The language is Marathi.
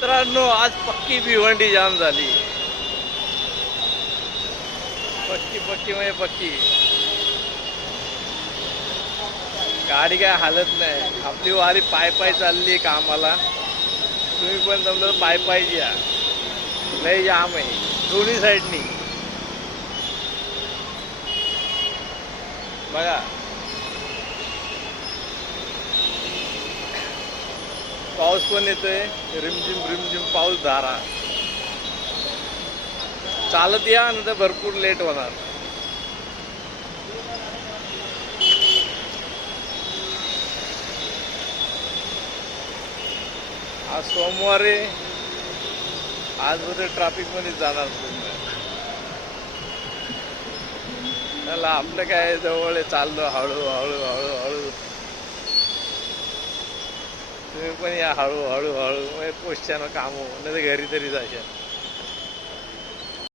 मित्रांनो, आज पक्की भिवंडी जाम झाली. पक्की पक्की म्हणजे पक्की. गाडी काय हालत नाही. आपली वारी पाय पाय चालली कामाला. तुम्ही पण जमलं पाय पाय या. लय जाम आहे दोन्ही साईडनी. बघा, पाऊस पण येतोय. रिमझिम रिमझिम पाऊस धारा. चालत या नंतर भरपूर लेट होणार. आज सोमवार आहे. आज मध्ये ट्रॅफिक मध्ये जाणार पूर्ण. त्याला आपलं काय जवळ आहे, चाललो हळू हळू हळू हळू. तुम्ही पण या हळू हळू हळू. पोस्टच्यानं काम हो, नाही तर घरी तरी जाशाल.